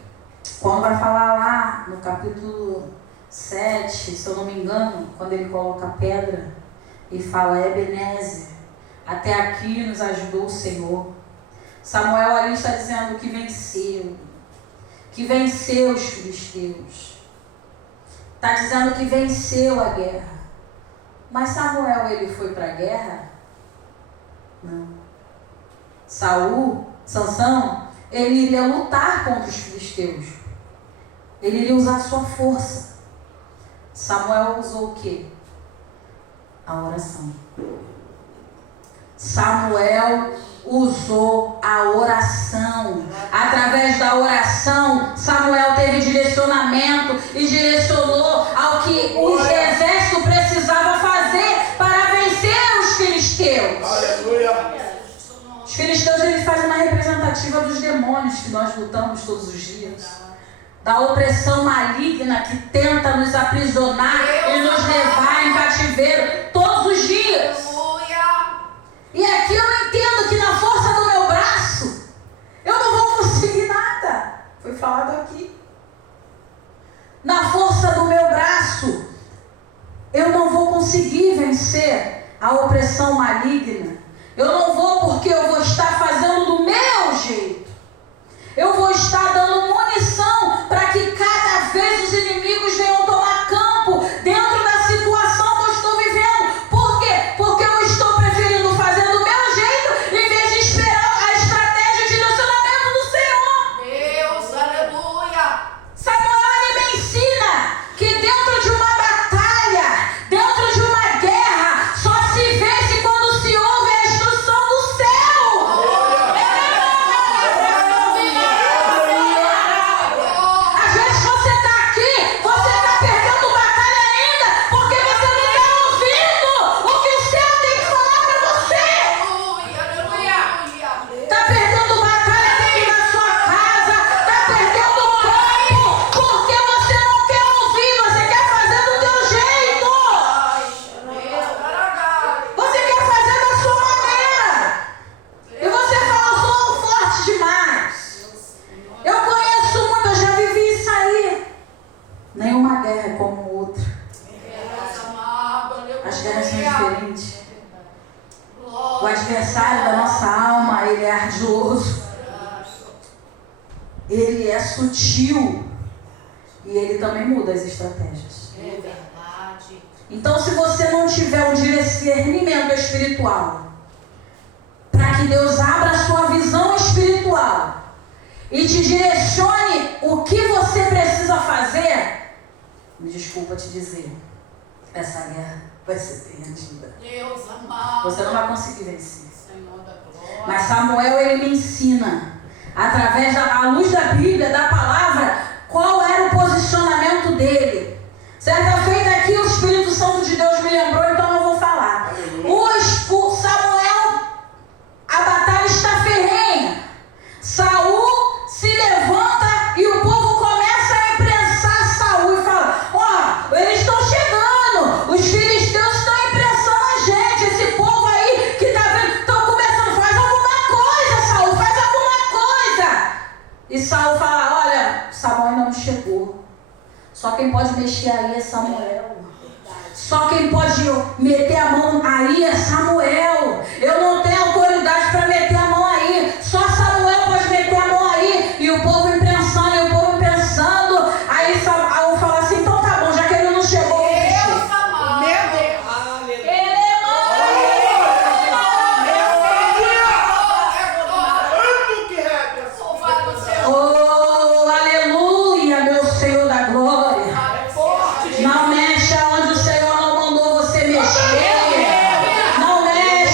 quando vai falar lá no capítulo 7, se eu não me engano, quando ele coloca a pedra e fala Ebenezer, até aqui nos ajudou o Senhor. Samuel ali está dizendo que venceu os filisteus. Está dizendo que venceu a guerra. Mas Samuel, ele foi para a guerra? Não. Sansão, ele iria lutar contra os filisteus. Ele iria usar a sua força. Samuel usou o quê? A oração. Samuel usou a oração. Através da oração, Samuel teve direcionamento e direcionou ao que o exército precisava fazer para vencer os filisteus. Aleluia. Os filisteus, eles fazem uma representativa dos demônios que nós lutamos todos os dias. Da opressão maligna que tenta nos aprisionar e nos levar em cativeiro todos os dias. E aqui eu entendo que na força do meu braço, eu não vou conseguir nada. Foi falado aqui. Na força do meu braço, eu não vou conseguir vencer a opressão maligna. Eu não vou, porque eu vou estar fazendo do meu jeito. Eu vou estar dando munição para que cada vez os inimigos venham tomar campo dentro da situação que eu estou vivendo. Por quê? Porque eu estou preferindo fazer do meu jeito em vez de esperar a estratégia de direcionamento do Senhor. Deus, aleluia. Samuel, ele me ensina que dentro de uma batalha, dentro de uma guerra, só se vence quando se ouve a instrução do céu. Às vezes você está aqui, você está perdendo batalha ainda, porque você não está ouvindo o que o céu tem que falar para você. Aleluia. Está perdendo batalha dentro da sua casa, está perdendo campo, porque você não quer ouvir, você quer fazer do teu jeito. Você quer fazer da sua maneira. E você fala, eu sou forte demais. Eu conheço muito, eu já vivi isso aí. Nenhuma guerra é como outra. As guerras são diferentes. O adversário da nossa alma, ele é ardiloso. Ele é sutil. E ele também muda as estratégias. É verdade. Então, se você não tiver um discernimento espiritual, para que Deus abra a sua visão espiritual e te direcione o que você precisa fazer, me desculpa te dizer, essa guerra vai ser perdida. Deus amado. Você não vai conseguir vencer. Senhor da glória. Mas Samuel, ele me ensina, através da luz da Bíblia, da palavra, qual era o posicionamento dele. Certa feita aqui, o Espírito Santo de Deus me lembrou, então eu vou falar. O Samuel, a batalha está ferrenha. Saul se levanta e o povo começa a imprensar Saul e fala, ó, eles estão chegando, os filisteus estão imprensando a gente, esse povo aí que está vendo, estão começando, faz alguma coisa, Saul, faz alguma coisa. E Saul fala, olha, Samuel ainda não chegou. Só quem pode mexer aí é Samuel. Só quem pode meter a mão aí é Samuel. Eu não tenho autoridade para meter a mão aí. Só Samuel pode meter a mão aí. E o povo imprensando, e o povo pensando. Aí Saul fala assim, então tá bom, já que ele não chegou, eu vou mexer. Deus amado. Meu Deus. Aleluia. Tanto que regra. Louvado seja Oh, aleluia, meu Senhor da glória. Não mexe aonde o Senhor não mandou você mexer. Não mexe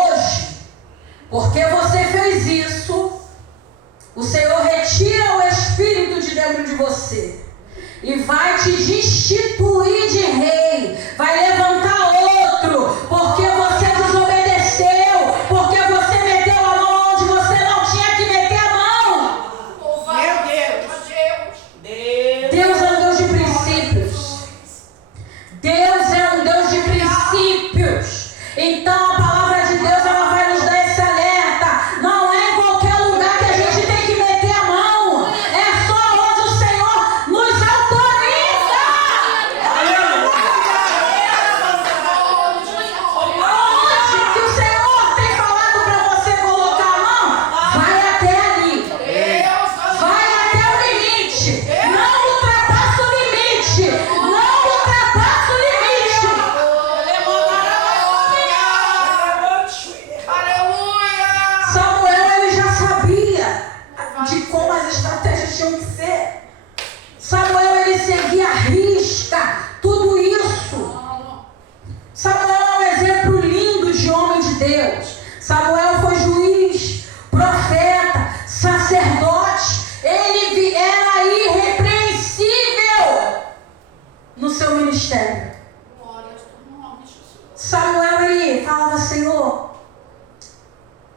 hoje, porque você fez isso, o Senhor retira o Espírito de dentro de você e vai te destituir de rei, vai levantar outro, porque você desobedeceu, porque você meteu a mão onde você não tinha que meter a mão. Meu Deus. Deus é um Deus de princípios. Deus é um Deus de princípios. Então a palavra de Deus, ela vai nos dar esse alerta. Não é em qualquer lugar que a gente tem que meter a mão. É só onde o Senhor nos autoriza. Onde que o Senhor tem falado para você colocar a mão, vai até ali. Vai até o limite. Não ultrapassa o limite. Não ultrapassa o limite. Samuel, ele já sabia de como as estratégias tinham que ser. Samuel, ele seguia à risca tudo isso. Samuel é um exemplo lindo de homem de Deus. Samuel foi juiz, profeta, sacerdote. Ele era irrepreensível no seu ministério. Samuel, ele falava: Senhor,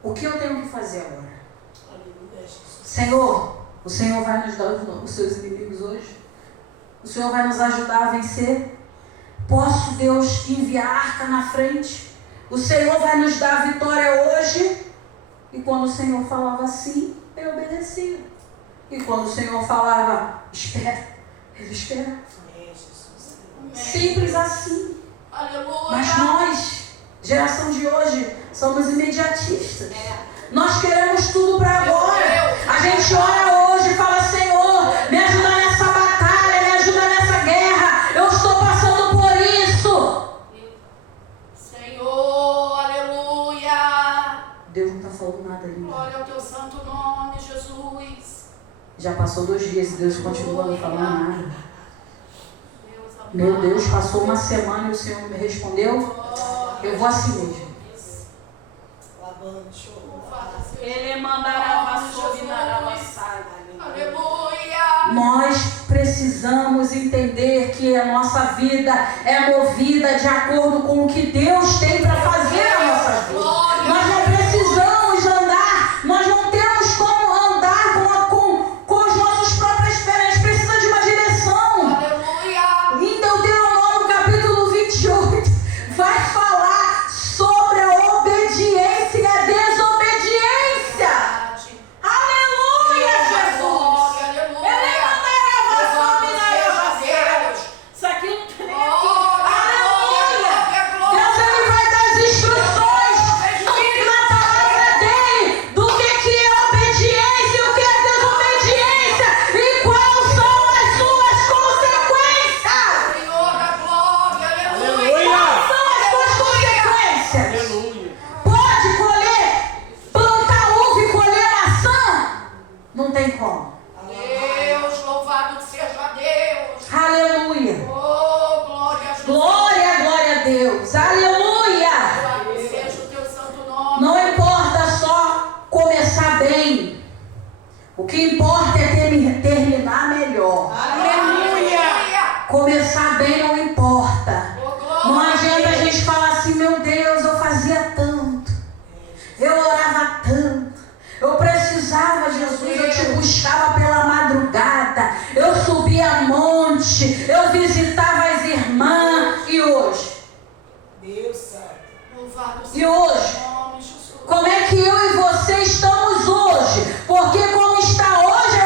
o que eu tenho que fazer agora? Senhor, o Senhor vai nos dar os seus inimigos hoje? O Senhor vai nos ajudar a vencer? Posso, Deus, enviar a arca na frente? O Senhor vai nos dar a vitória hoje? E quando o Senhor falava assim, eu obedecia. E quando o Senhor falava, espera, ele esperava. Simples assim. Mas nós, geração de hoje, somos imediatistas. Nós queremos tudo para agora. A gente ora hoje e fala: Senhor, me ajuda nessa batalha, me ajuda nessa guerra. Eu estou passando por isso. Senhor, aleluia. Deus não está falando nada ali. Glória ao teu santo nome, Jesus. Já passou 2 dias e Deus continua não falando nada. Deus amado. Meu Deus, passou uma semana e o Senhor me respondeu. Eu vou assim mesmo. Ele mandará vassoura e dará vassada. Aleluia. Nós precisamos entender que a nossa vida é movida de acordo com o que Deus tem para fazer na nossa vida. Nós não precisamos andar, nós não temos como andar com as nossas próprias pernas. A gente precisa de uma direção. Aleluia. Em Deuteronômio capítulo 28 vai falar sobre a obediência e a desobediência. Aleluia, Jesus! Ele mandará a vassoura e dará a vassada. Isso aqui não tem nem Aleluia! Deus, ele vai dar as instruções na palavra dele do que é obediência e o que é desobediência e quais são as suas consequências. Senhor da glória, Aleluia. Quais são as suas consequências? Aleluia. Pode plantar uva e colher maçã? Não tem como. Deus, louvado seja Deus. Aleluia! Oh, glória a Jesus. Glória, glória a Deus! Aleluia! Louvado seja o teu santo nome. Não importa só começar bem. O que importa é terminar melhor. Aleluia. Começar bem não importa. Oh, Não glória. adianta a gente falar assim: meu Deus, eu fazia tanto, eu orava tanto, eu precisava, Jesus, eu te buscava pela madrugada, eu subia monte, eu visitava as irmãs. E hoje? Deus sabe. Louvado E seja hoje? o nome, Jesus. Como é que eu e você estamos hoje? Porque como está hoje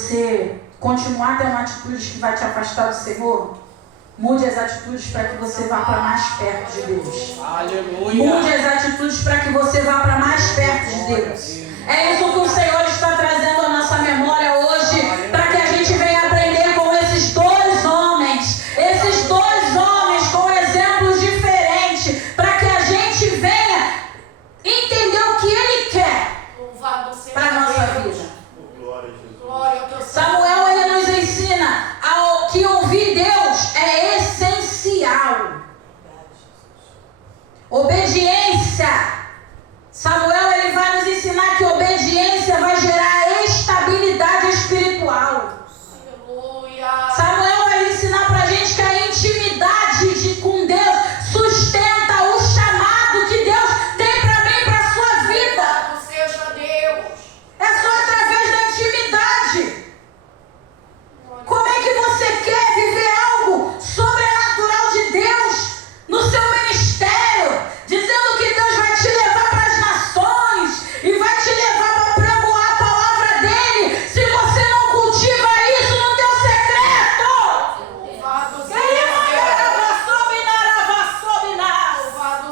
você continuar tendo atitudes que vai te afastar do Senhor, mude as atitudes para que você vá para mais perto de Deus. Aleluia. Mude as atitudes para que você vá para mais perto de Deus. É isso que o Senhor está trazendo à nossa memória hoje, para que a gente venha aprender com esses dois homens com exemplos diferentes, para que a gente venha entender o que Ele quer para a nossa vida. Samuel, ele nos ensina que ouvir Deus é essencial. Obediência. Samuel, ele vai nos ensinar que obediência vai gerar estabilidade espiritual. Samuel vai ensinar pra gente que a intimidade com Deus sustenta o chamado que Deus tem pra mim e pra sua vida. Seja Deus. É só através da intimidade. Como é que você quer viver algo sobrenatural de Deus no seu ministério, dizendo que Deus vai te levar para as nações e vai te levar para pregoar a palavra dele, se você não cultiva isso no teu secreto? Louvado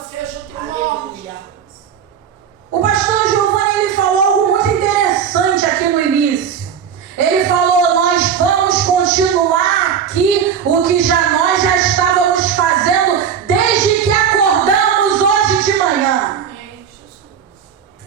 seja o teu nome. O pastor Giovanni, ele falou algo muito interessante aqui no início. Ele falou: nós vamos continuar aqui o que nós já estávamos fazendo desde que acordamos hoje de manhã.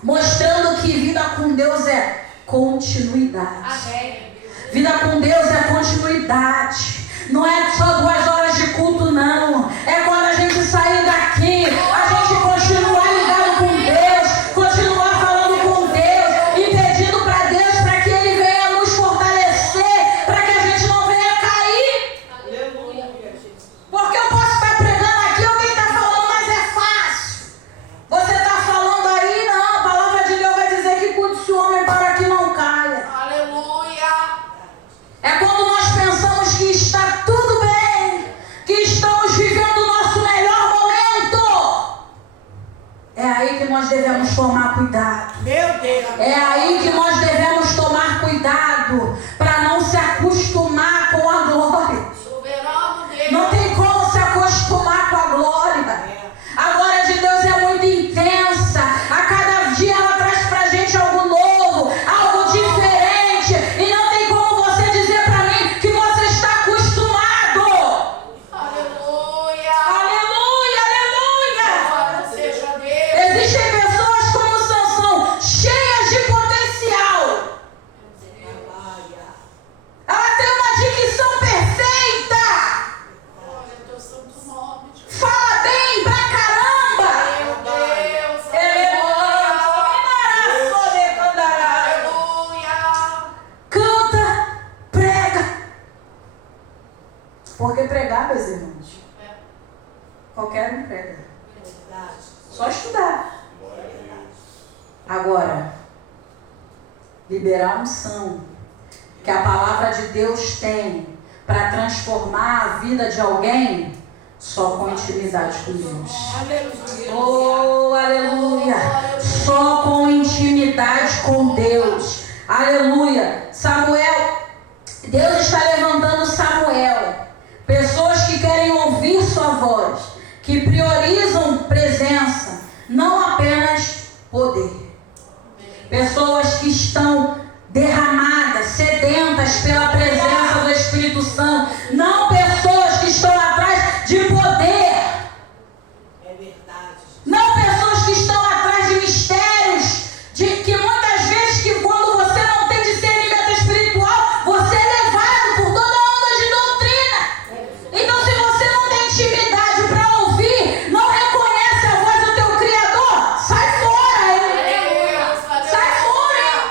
Mostrando que vida com Deus é continuidade. Amém. Vida com Deus é continuidade. Não é só 2 horas de culto, não. É quando a gente sair daqui, a gente continuar ligado com Deus, continuar falando com Deus e pedindo para Deus para que Ele venha nos fortalecer, para que a gente não venha cair. Porque eu posso estar pregando aqui, alguém está falando, mas é fácil. Você está falando aí, não, a palavra de Deus vai dizer que cuide-se o homem para que não caia. Aleluia. É quando nós pensamos que está tudo bem, que estamos vivendo o nosso melhor momento. É aí que nós devemos tomar cuidado. Meu Deus. É aí que nós devemos tomar cuidado para não se acostumar com a glória. Soberano Deus. Não tem como se acostumar com a glória. A glória de Deus é muito intensa. A cada dia ela traz pra gente algo novo, algo diferente. E não tem como você dizer pra mim que você está acostumado. Aleluia. Aleluia, aleluia. Louvado seja Deus. Existem pessoas como Sansão, cheias de potencial. Ela tem uma dicção perfeita. Glória ao teu santo nome. Fala bem pra caramba. Meu Deus. Aleluia. Canta, prega. Porque pregar, meus irmãos, qualquer um prega. Só estudar. Agora, liberar a unção que a palavra de Deus tem para transformar a vida de alguém, só com intimidade com Deus. Oh, aleluia! Só com intimidade com Deus. Aleluia! Samuel, Deus está levantando Samuel. Pessoas que querem ouvir sua voz, que priorizam presença, não apenas poder. Pessoas que estão derramadas, sedentas pela presença do Espírito Santo, não pessoas que estão atrás de poder. Não pessoas que estão atrás de mistérios, de que muitas vezes que quando você não tem discernimento espiritual, você é levado por toda onda de doutrina. Então, se você não tem intimidade para ouvir, não reconhece a voz do teu Criador, sai fora, hein? Sai fora, hein?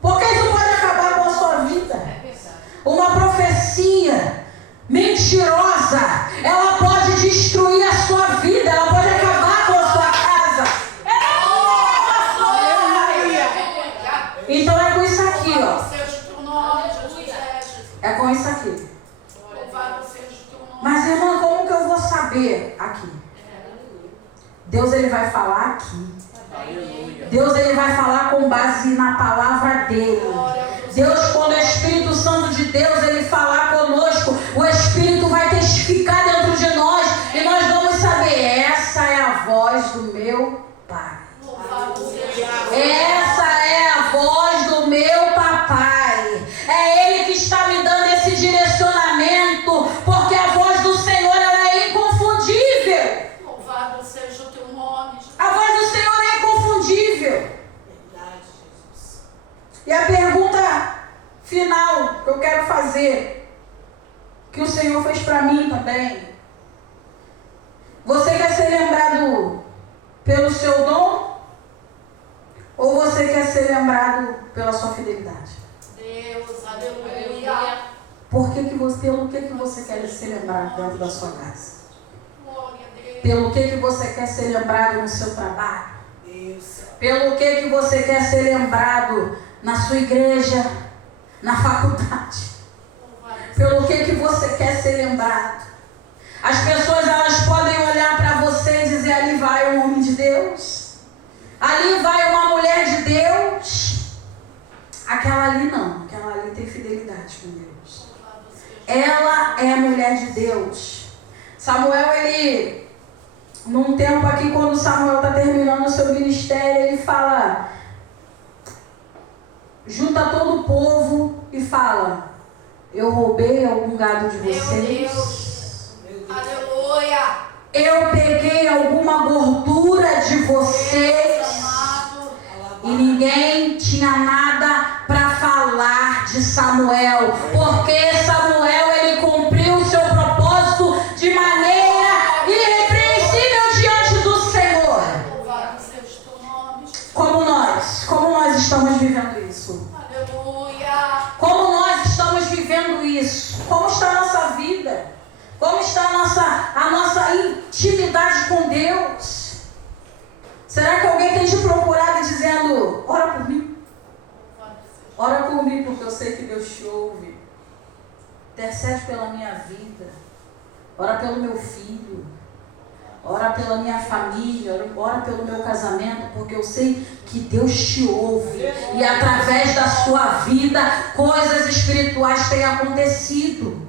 Porque isso pode acabar com a sua vida. Uma profecia mentirosa, ela pode destruir a sua vida, ela pode acabar com a sua casa. Então é com isso aqui, ó. Seja o teu nome, Jesus. É com isso aqui. Louvado seja o teu nome. Mas, irmã, como que eu vou saber aqui? Deus, ele vai falar aqui. Deus, ele vai falar com base na palavra dele. Deus, quando o Espírito Santo de Deus, ele falar conosco, o Espírito vai testificar dentro de nós e nós vamos saber, essa é a voz do meu Pai. Essa é a voz do meu papai. É Ele que está me dando esse direcionamento, porque a voz do Senhor, ela é inconfundível. Louvado seja o teu nome. A voz do Senhor é inconfundível. E a pergunta final que eu quero fazer, que o Senhor fez para mim também. Você quer ser lembrado pelo seu dom? Ou você quer ser lembrado pela sua fidelidade? Deus, aleluia. Pelo que você quer ser lembrado dentro da sua casa? Glória a Deus. Pelo que você quer ser lembrado no seu trabalho? Deus. Pelo que você quer ser lembrado na sua igreja, na faculdade? Pelo que você quer ser lembrado? As pessoas, elas podem olhar para você e dizer, ali vai um homem de Deus, ali vai uma mulher de Deus. Aquela ali não, aquela ali tem fidelidade com Deus. Ela é a mulher de Deus. Samuel, ele, num tempo aqui, quando Samuel está terminando o seu ministério, ele fala, junta todo o povo e fala, eu roubei algum gado de vocês? Aleluia. Eu peguei alguma gordura de vocês? E ninguém tinha nada para falar de Samuel, porque Samuel, ele cumpriu o seu propósito de maneira irrepreensível diante do Senhor. Louvado seja o teu nome. Como nós estamos vivendo isso? Aleluia. Como nós estamos vivendo isso? Como está a nossa vida? Como está a nossa intimidade com Deus? Será que alguém tem te procurado e dizendo, ora por mim? Ora por mim, porque eu sei que Deus te ouve. Intercede pela minha vida. Ora pelo meu filho. Ora pela minha família. Ora pelo meu casamento, porque eu sei que Deus te ouve. E através da sua vida, coisas espirituais têm acontecido.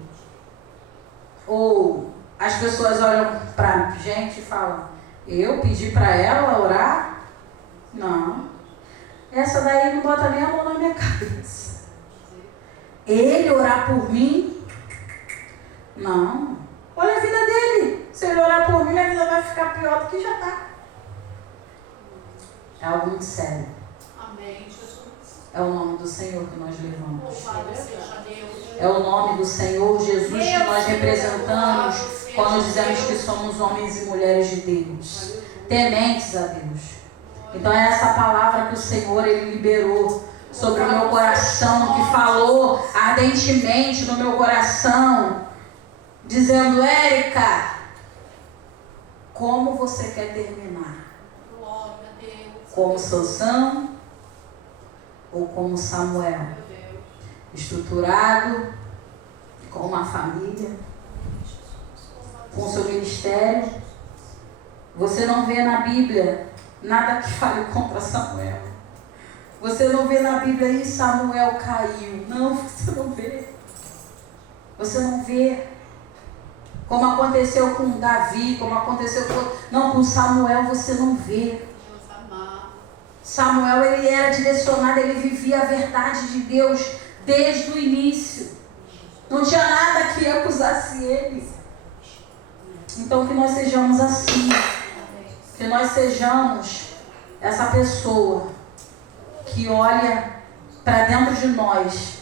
Ou as pessoas olham para gente e falam, eu pedi para ela orar? Não. Essa daí não bota nem a mão na minha cabeça. Ele orar por mim? Não. Olha a vida dele. Se ele orar por mim, minha vida vai ficar pior do que já está. É algo muito sério. Amém, Jesus. É o nome do Senhor que nós levamos. Louvado seja Deus. É o nome do Senhor Jesus que nós representamos quando dizemos que somos homens e mulheres de Deus, tementes a Deus. Então é essa palavra que o Senhor, ele liberou sobre o meu coração, que falou ardentemente no meu coração, dizendo, Érica, como você quer terminar? Glória a Deus. Como Sansão ou como Samuel? Estruturado, com uma família, com seu ministério. Você não vê na Bíblia nada que fale contra Samuel. Você não vê na Bíblia aí Samuel caiu. Não, você não vê. Você não vê. Como aconteceu com Davi, como aconteceu com Samuel, você não vê. Deus amado. Samuel, ele era direcionado, ele vivia a verdade de Deus desde o início. Não tinha nada que acusasse ele. Então que nós sejamos assim. Que nós sejamos essa pessoa que olha para dentro de nós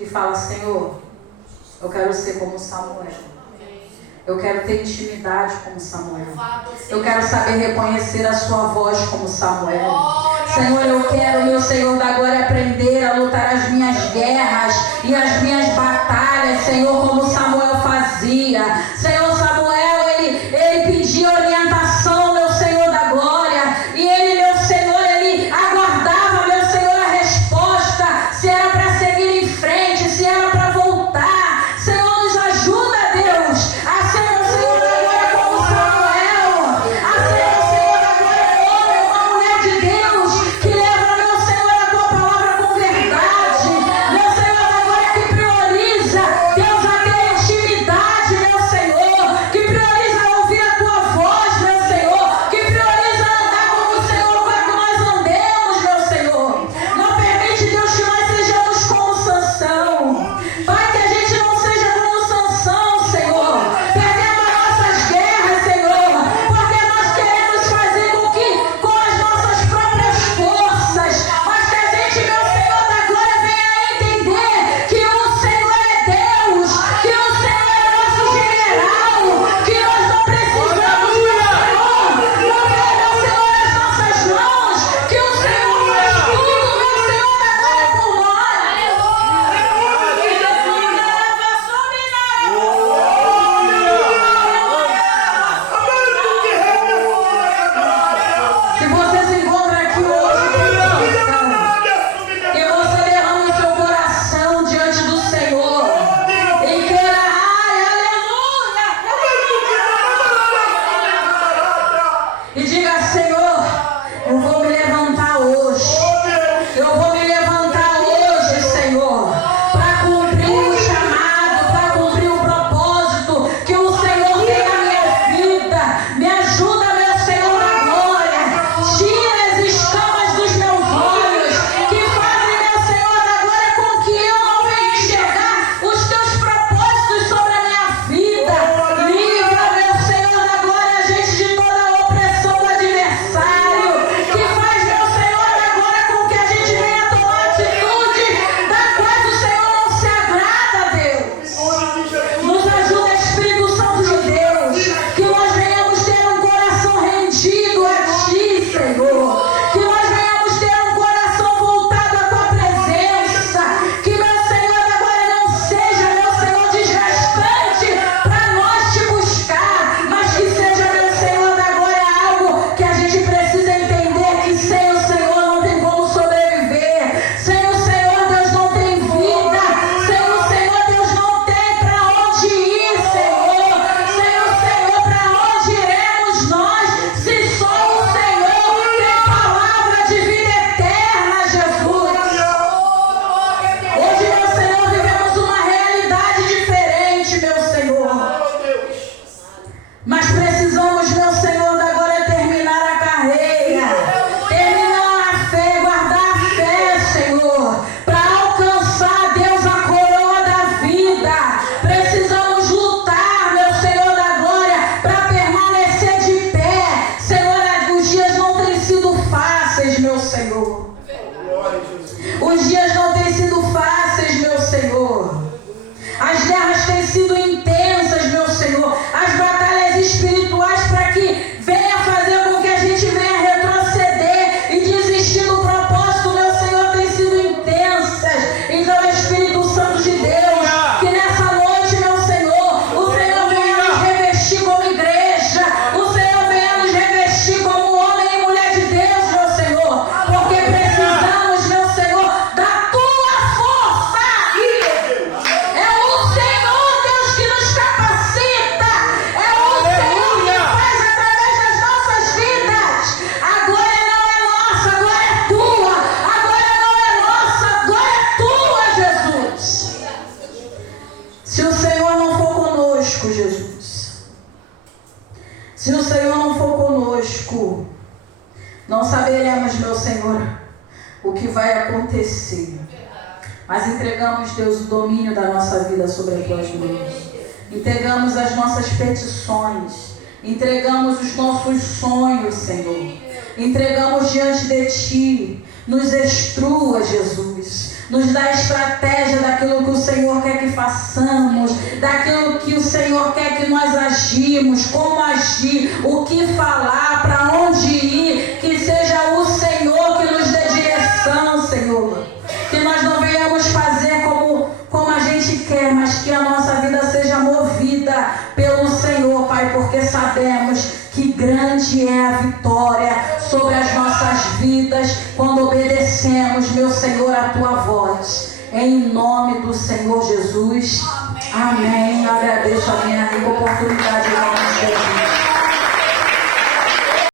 e fala, Senhor, eu quero ser como Samuel. Eu quero ter intimidade como Samuel. Eu quero saber reconhecer a sua voz como Samuel. Senhor, eu quero, meu Senhor da glória, aprender a lutar as minhas guerras e as minhas batalhas, Senhor, como Samuel fazia. Senhor, Samuel, ele pedia orientação, meu Senhor da glória, e ele, meu Senhor, ele aguardava, meu Senhor, a resposta, se era para seguir em frente, se era para voltar. Senhor, nos ajuda, Deus, a ser, meu Senhor da glória, como Samuel, a ser, meu Senhor da glória, um homem, uma mulher de Deus, que leva, meu Senhor, a tua palavra com verdade, meu conosco, Jesus. Se o Senhor não for conosco, não saberemos, meu Senhor, o que vai acontecer. Mas entregamos, Deus, o domínio da nossa vida sobre as tuas mãos. Entregamos as nossas petições. Entregamos os nossos sonhos, Senhor. Entregamos diante de Ti. Nos instrua, Jesus. Nos dá estratégia daquilo que o Senhor quer que façamos, daquilo que o Senhor quer que nós agimos, como agir, o que falar, para onde ir, que seja o Senhor que nos dê direção, Senhor. Que nós não venhamos fazer como a gente quer, mas que a nossa vida seja movida pelo Senhor, Pai, porque sabemos que grande é a vitória sobre as nossas vidas quando obedecemos, meu Senhor, a Tua voz. Em nome do Senhor Jesus. Amém. Agradeço a minha rica oportunidade em nome de Jesus.